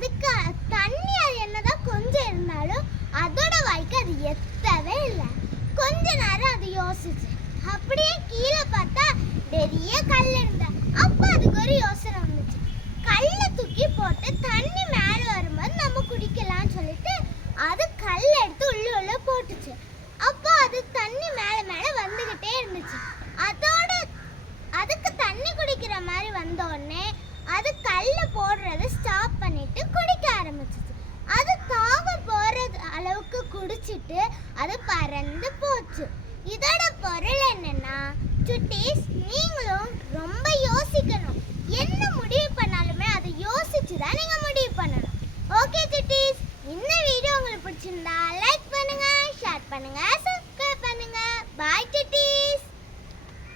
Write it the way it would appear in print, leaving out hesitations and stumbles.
அதுக்கு தண்ணி அது என்னதான் கொஞ்சம் இருந்தாலும் அதோட வாய்க்கு அது எத்தவே இல்லை. கொஞ்ச நேரம் அது யோசிச்சு அப்படியே கீழே பார்த்தா பெரிய கல் இருந்த. அப்ப அதுக்கு ஒரு யோசனை வந்துச்சு. கல்லை தூக்கி போட்டு தண்ணி மேல வரும்போது நம்ம குடிக்கலாம்னு சொல்லிட்டு அது கல் எடுத்து உள்ள போட்டுச்சு. அப்போ அது தண்ணி மேல மேல வந்துகிட்டே இருந்துச்சு. அதுக்கு தண்ணி குடிக்கிற மாதிரி வந்த உடனே அது கல்ல போடுறத ஸ்டாப் பண்ணிட்டு குடிக்க ஆரம்பிச்சிச்சு. அது தாகம் போறது அளவுக்கு குடிச்சிட்டு அது பறந்து போச்சு. இதோட பொருள் என்னன்னா, சுட்டீஸ் நீங்களும் ரொம்ப யோசிக்கணும். என்ன முடிவு பண்ணாலுமே அதை யோசிச்சு தான் நீங்க முடிவு பண்ணணும். ஓகே சுட்டீஸ், இந்த வீடியோ உங்களுக்கு பிடிச்சிருந்தா லைக் பண்ணுங்க, ஷேர் பண்ணுங்க,